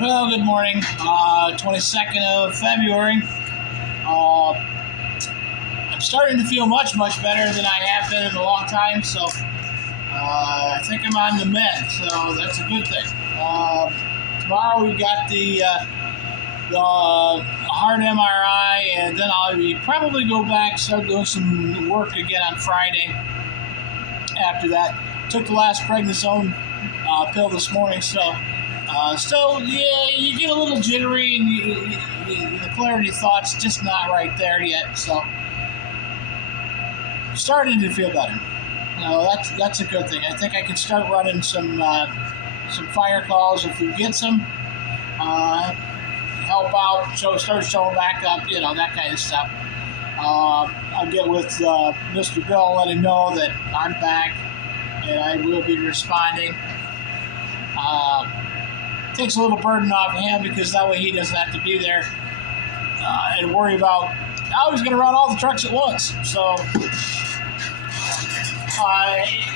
Well, good morning. 22nd of February. Uh, I'm starting to feel much better than I have been in a long time, so I think I'm on the mend, so that's a good thing. Tomorrow we've got the heart MRI, and then I'll probably go back, start doing some work again on Friday after that. Took the last prednisone pill this morning, so still, yeah, you get a little jittery, and the clarity of thought's just not right there yet. So, starting to feel better. That's a good thing. I think I can start running some fire calls if we get some. Help out, start showing back up, that kind of stuff. I'll get with Mr. Bill, let him know that I'm back and I will be responding. Takes a little burden off of him because that way he doesn't have to be there and worry about how he's going to run all the trucks at once. So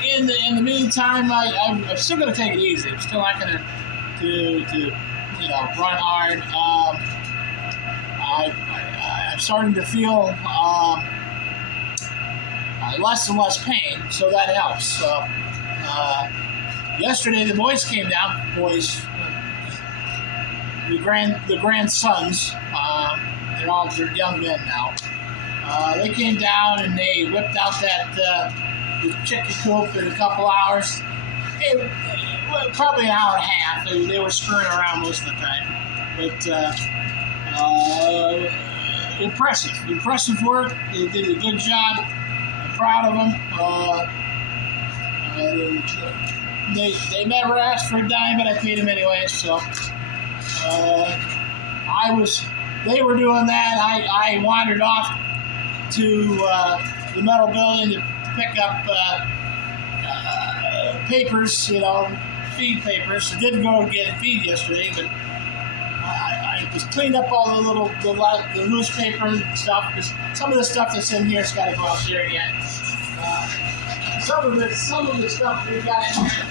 in the meantime, I'm still going to take it easy. I'm still not going to run hard. I'm starting to feel less and less pain, so that helps. Yesterday the boys came down. The grandsons, they're young men now. They came down and they whipped out the chicken coop in a couple hours. Probably an hour and a half. They were screwing around most of the time, but impressive work. They did a good job. I'm proud of them. They never asked for a dime, but I paid them anyway. So. They were doing that. I wandered off to the metal building to pick up papers, feed papers. I didn't go and get feed yesterday, but I just cleaned up all the loose paper and stuff, because some of the stuff that's in here has got to go out there yet. Some of the stuff we got in here,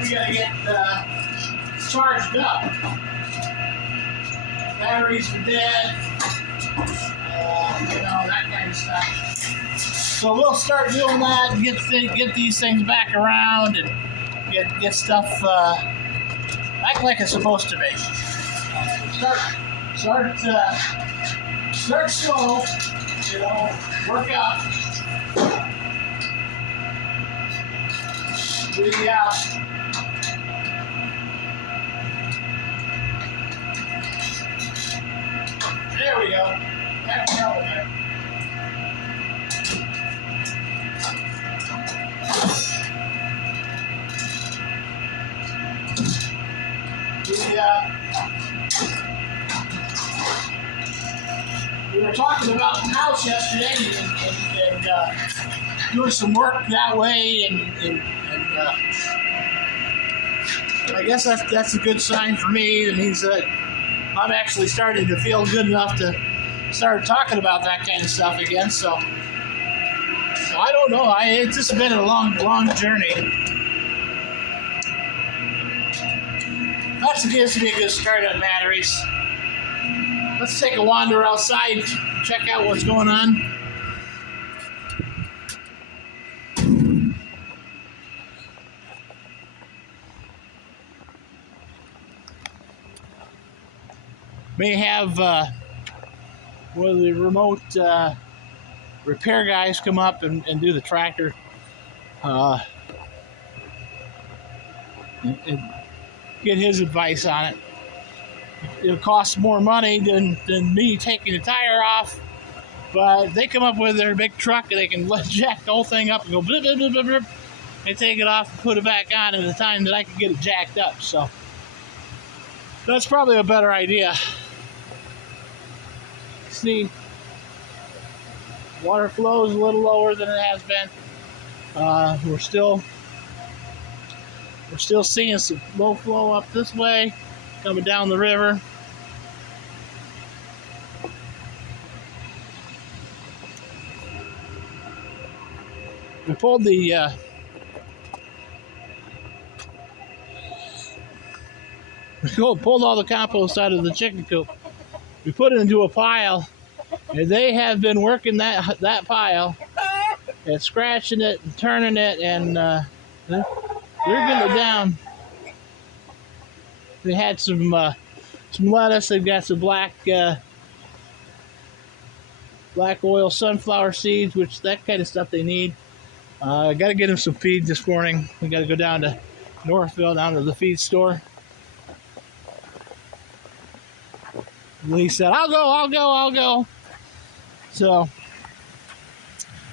we got to get charged up. Batteries are dead, that kind of stuff. So we'll start doing that and get these things back around and get stuff back like it's supposed to be. Start slow, work out. There we go. That's over there. We were talking about the house yesterday and doing some work that way, and I guess that's a good sign for me. It means that I'm actually starting to feel good enough to start talking about that kind of stuff again. So I don't know. It's just been a long journey. That seems to be a good start on batteries. Let's take a wander outside, check out what's going on. May have one of the remote repair guys come up and do the tractor and get his advice on it. It'll cost more money than me taking the tire off, but they come up with their big truck and they can jack the whole thing up and go blip, blip, blip, blip, blip, and take it off and put it back on at the time that I can get it jacked up. So that's probably a better idea. See, water flow is a little lower than it has been. We're still seeing some low flow up this way, coming down the river. We pulled We pulled all the compost out of the chicken coop. We put it into a pile, and they have been working that pile and scratching it and turning it, and they're getting it down. They had some lettuce. They've got some black oil sunflower seeds, which that kind of stuff they need. I got to get them some feed this morning. We got to go down to Northville, down to the feed store. Lee said, I'll go. So,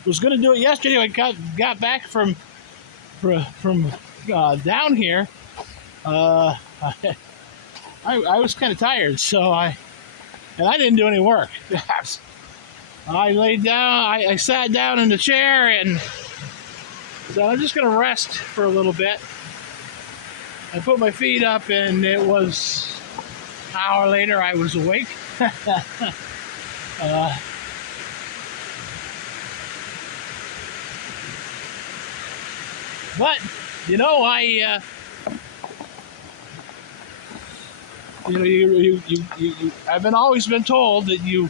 was going to do it yesterday. I got back from down here. I was kind of tired, so I didn't do any work. I laid down, I sat down in the chair, and so I'm just going to rest for a little bit. I put my feet up, and it was an hour later I was awake. But I've always been told that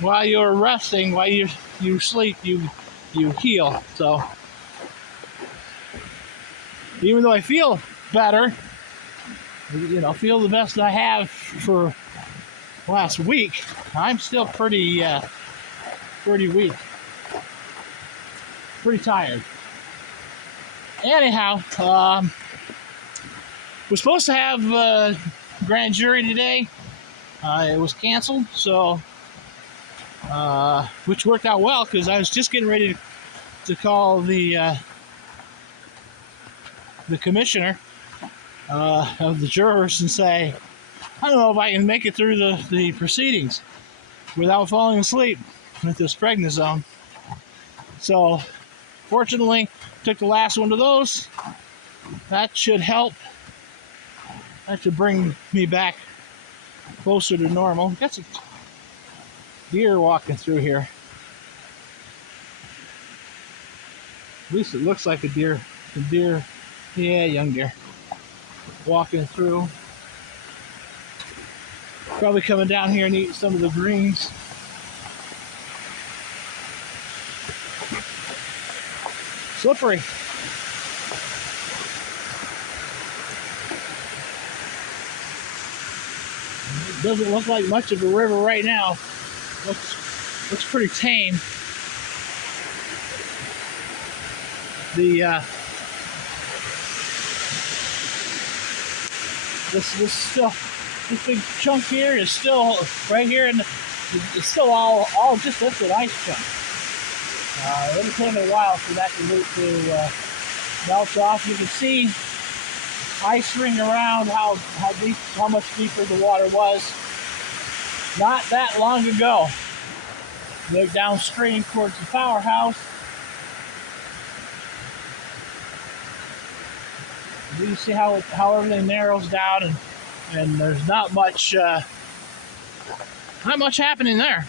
while you're resting, while you sleep, you heal. So even though I feel better, feel the best I have for last week, I'm still pretty weak, pretty tired. Anyhow, we're supposed to have grand jury today. It was canceled, so which worked out well because I was just getting ready to call the commissioner of the jurors and say, I don't know if I can make it through the proceedings without falling asleep with this prednisone. So, fortunately, took the last one of those. That should help. That should bring me back closer to normal. Got some deer walking through here. At least it looks like a deer. Yeah, young deer. Walking through. Probably coming down here and eat some of the greens. Slippery. It doesn't look like much of a river right now. Looks pretty tame. This big chunk here is still right here, and it's still all just an ice chunk. It'll take me a while for that to melt off. You can see ice ring around how much deeper the water was not that long ago. Look downstream towards the powerhouse. You see how everything narrows down, and there's not much happening there.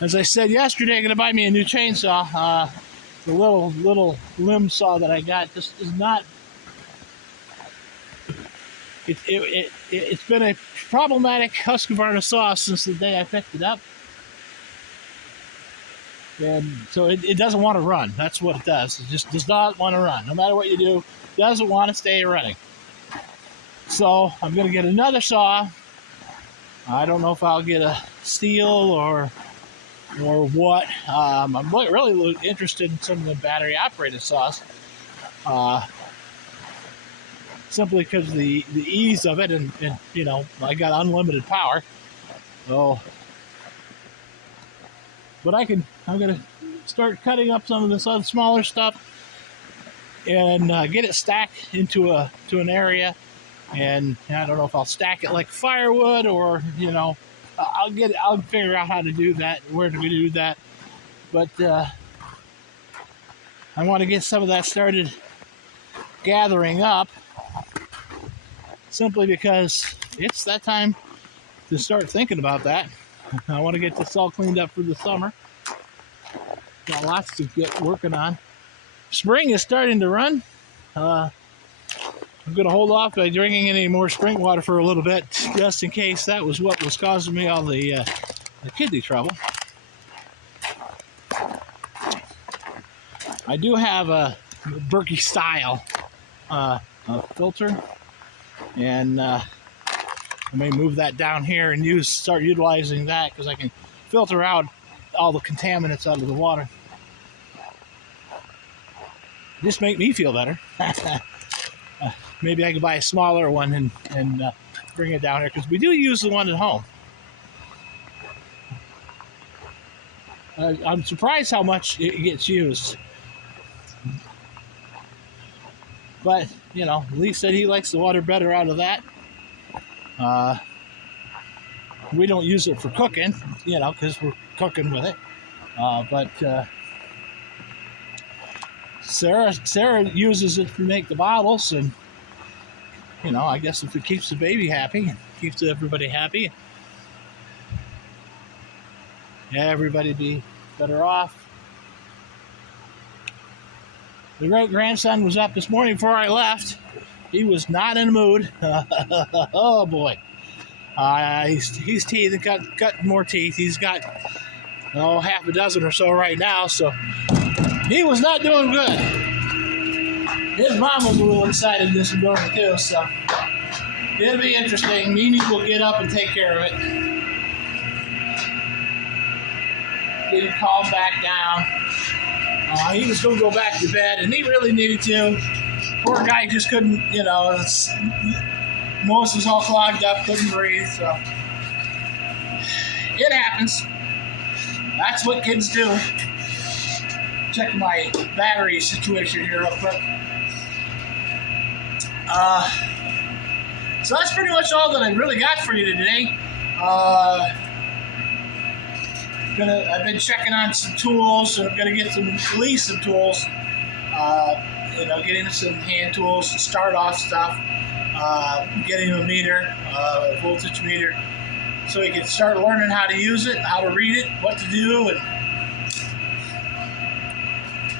As I said yesterday, I'm going to buy me a new chainsaw. The little limb saw that I got just is not. It's been a problematic Husqvarna saw since the day I picked it up. And so it doesn't want to run. That's what it does. It just does not want to run. No matter what you do, it doesn't want to stay running. So I'm going to get another saw. I don't know if I'll get a steel or what. I'm really interested in some of the battery operated saws. Simply because of the ease of it, and I got unlimited power. So, but I'm gonna start cutting up some of this other smaller stuff and get it stacked into an area. And I don't know if I'll stack it like firewood or I'll figure out how to do that, where to do that. But I want to get some of that started gathering up. Simply because it's that time to start thinking about that. I want to get this all cleaned up for the summer. Got lots to get working on. Spring is starting to run. I'm going to hold off by drinking any more spring water for a little bit, just in case that was what was causing me all the kidney trouble. I do have a Berkey style filter, and I may move that down here and start utilizing that because I can filter out all the contaminants out of the water. Just make me feel better. Maybe I could buy a smaller one and bring it down here because we do use the one at home. I'm surprised how much it gets used. But, you know, Lee said he likes the water better out of that. We don't use it for cooking, you know, because we're cooking with it. But Sarah uses it to make the bottles, and, you know, I guess if it keeps the baby happy, keeps everybody happy, everybody be better off. The great-grandson was up this morning before I left. He was not in the mood. Oh, boy. He's teething, got more teeth. He's got, half a dozen or so right now, so he was not doing good. His mom was a little excited this morning, too, so it'll be interesting. Mimi will get up and take care of it. Get him calmed back down. He was going to go back to bed, and he really needed to. Poor guy just couldn't, nose was all clogged up, couldn't breathe, so it happens. That's what kids do. Check my battery situation here real quick. So that's pretty much all that I really got for you today. I've been checking on some tools, so I'm gonna get at least some tools. Getting some hand tools to start off stuff. Getting a meter, a voltage meter, so we can start learning how to use it, how to read it, what to do, and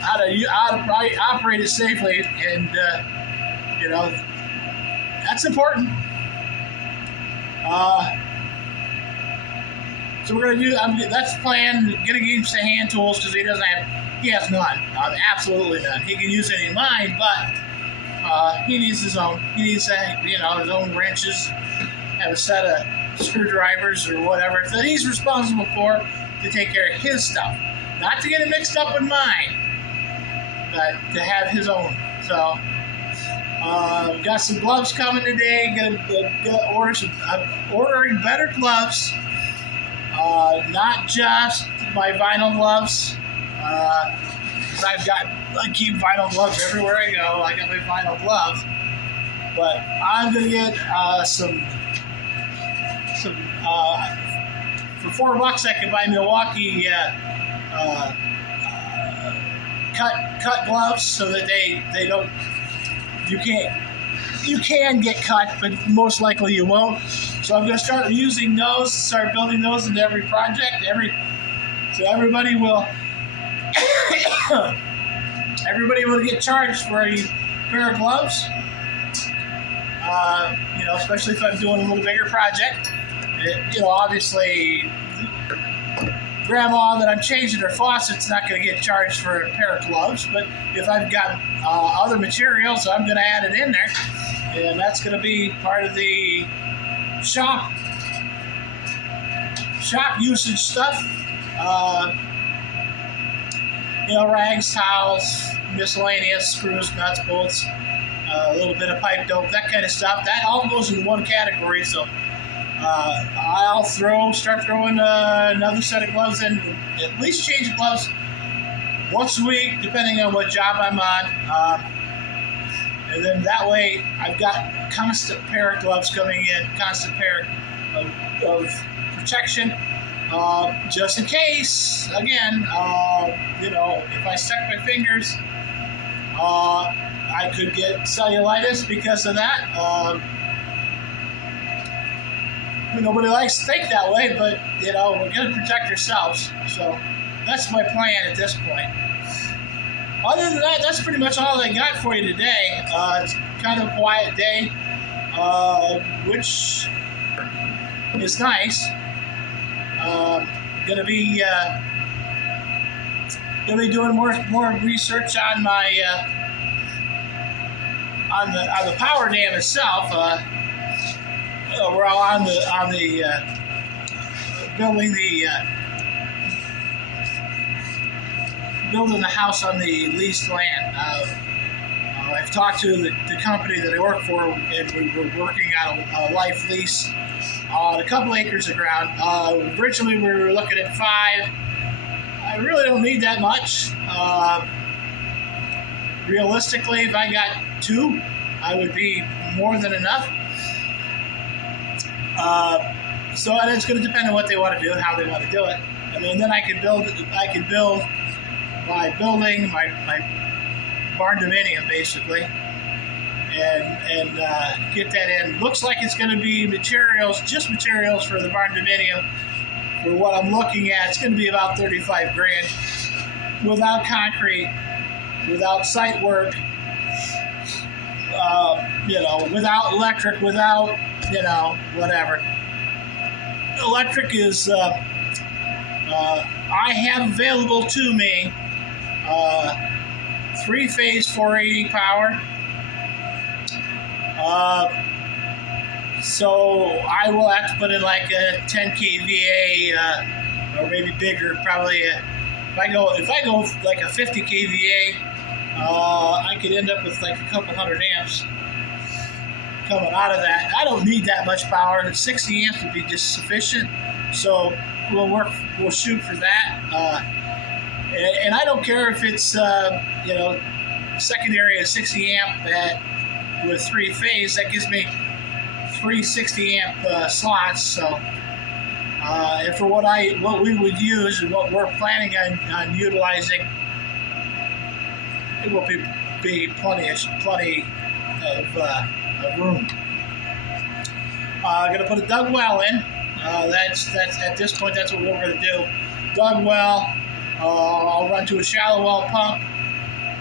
how to operate it safely. And that's important. So we're gonna do. That's the plan. Gonna give him some hand tools because he has none. Absolutely none. He can use any of mine, but he needs his own. He needs his own wrenches, have a set of screwdrivers or whatever that he's responsible for to take care of his stuff. Not to get it mixed up with mine, but to have his own. So got some gloves coming today. Gonna order some. I'm ordering better gloves. Not just my vinyl gloves. I keep vinyl gloves everywhere I go. I got my vinyl gloves. But I'm going to get some for $4 I can buy Milwaukee cut gloves so that they don't, you can get cut, but most likely you won't. So I'm going to start using those, start building those into every project, so everybody will get charged for a pair of gloves. Especially if I'm doing a little bigger project. Obviously, grandma that I'm changing her faucet's not going to get charged for a pair of gloves, but if I've got other materials, I'm going to add it in there, and that's going to be part of the shop usage stuff. Rags, towels, miscellaneous, screws, nuts, bolts, a little bit of pipe dope, that kind of stuff. That all goes in one category, so I'll start throwing another set of gloves in, at least change gloves once a week, depending on what job I'm on. And then that way, I've got a constant pair of gloves coming in, constant pair of protection, just in case, again, if I suck my fingers, I could get cellulitis because of that. Nobody likes to think that way, but, we're going to protect ourselves. So that's my plan at this point. Other than that, that's pretty much all I got for you today. It's kind of a quiet day, which is nice. Gonna be doing more research on my on the power dam itself. We're all on the building the house on the leased land. I've talked to the company that I work for, and we were working on a life lease on a couple acres of ground. Originally, we were looking at 5. I really don't need that much. Realistically, if I got 2, I would be more than enough. So it's going to depend on what they want to do and how they want to do it. I mean, then I can build by building my barn dominium basically, and get that in. Looks like it's going to be just materials for the barn dominium. For what I'm looking at, it's going to be about $35,000 without concrete, without site work, without electric, without whatever. Electric is I have available to me 3-phase 480 power. So I will have to put in like a 10 kVA or maybe bigger. Probably if I go like a 50 kVA, I could end up with like a couple hundred amps coming out of that. I don't need that much power. 60 amps would be just sufficient. So we'll shoot for that. And I don't care if it's secondary at 60 amp with 3-phase. That gives me 3 60 amp slots. So and for what we would use and what we're planning on utilizing, it will be plenty of room. I'm gonna put a dug well in. That's at this point. That's what we're gonna do. Dug well. I'll run to a shallow well pump,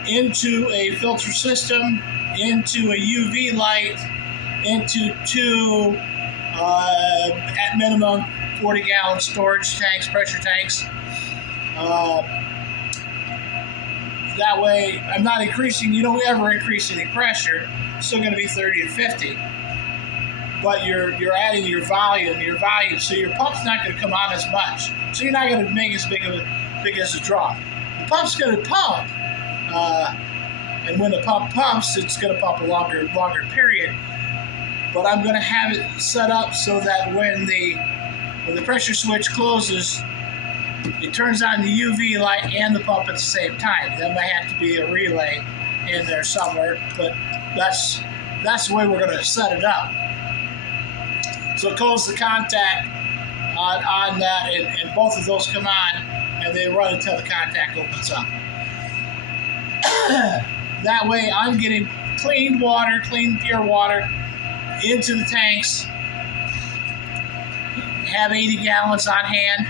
into a filter system, into a UV light, into 2 at minimum 40-gallon storage tanks, pressure tanks. That way, I'm not increasing. You don't ever increase any pressure. It's still going to be 30 to 50, but you're adding your volume. So your pump's not going to come on as much. So you're not going to make as big as a drop. The pump's going to pump, and when the pump pumps, it's going to pump a longer period. But I'm going to have it set up so that when the pressure switch closes, it turns on the UV light and the pump at the same time. There might have to be a relay in there somewhere, but that's the way we're going to set it up. So close the contact on that, and both of those come on, and they run until the contact opens up. That way I'm getting clean pure water into the tanks. Have 80 gallons on hand,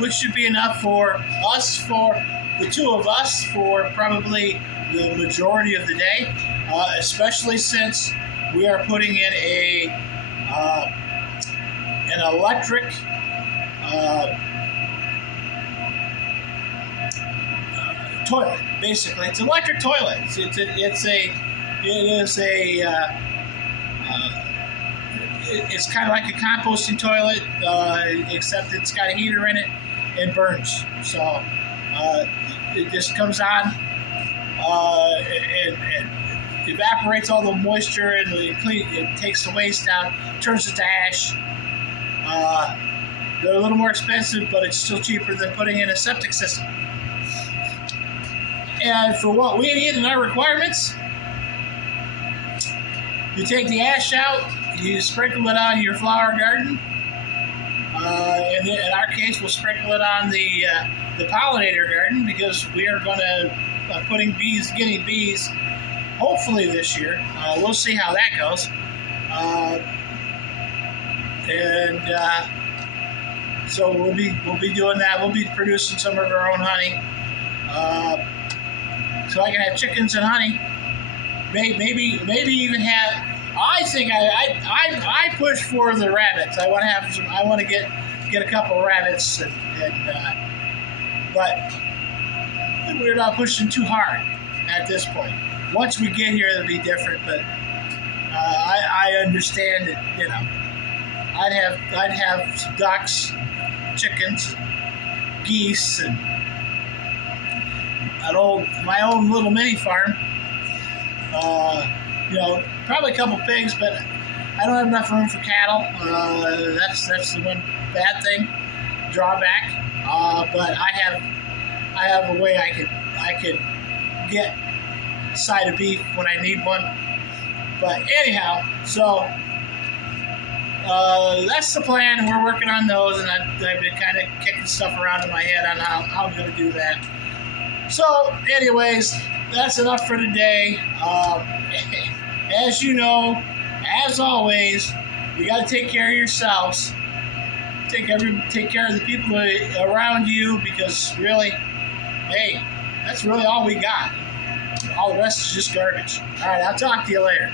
which should be enough for the 2 of us, for probably the majority of the day, especially since we are putting in an electric toilet. Basically, it's an electric toilet. It's kind of like a composting toilet, except it's got a heater in it and burns. So it just comes on and evaporates all the moisture, and it takes the waste down, turns it to ash. They're a little more expensive, but it's still cheaper than putting in a septic system. And for what we need in our requirements, you take the ash out, you sprinkle it on your flower garden. In our case, we'll sprinkle it on the pollinator garden, because we are going to getting bees, hopefully this year. We'll see how that goes. So we'll be doing that. We'll be producing some of our own honey. So I can have chickens and honey. Maybe even have. I think I push for the rabbits. I want to have some. I want to get a couple of rabbits, but we're not pushing too hard at this point. Once we get here, it'll be different. But I understand that I'd have some ducks, chickens, geese, and my own little mini farm. Probably a couple pigs, but I don't have enough room for cattle. That's the one bad thing, drawback. But I have a way I could get a side of beef when I need one. But anyhow, so that's the plan, and we're working on those, and I've been kind of kicking stuff around in my head on how I'm going to do that. So, anyways, that's enough for today. As you know, as always, you got to take care of yourselves. Take care of the people around you, because really, hey, that's really all we got. All the rest is just garbage. All right, I'll talk to you later.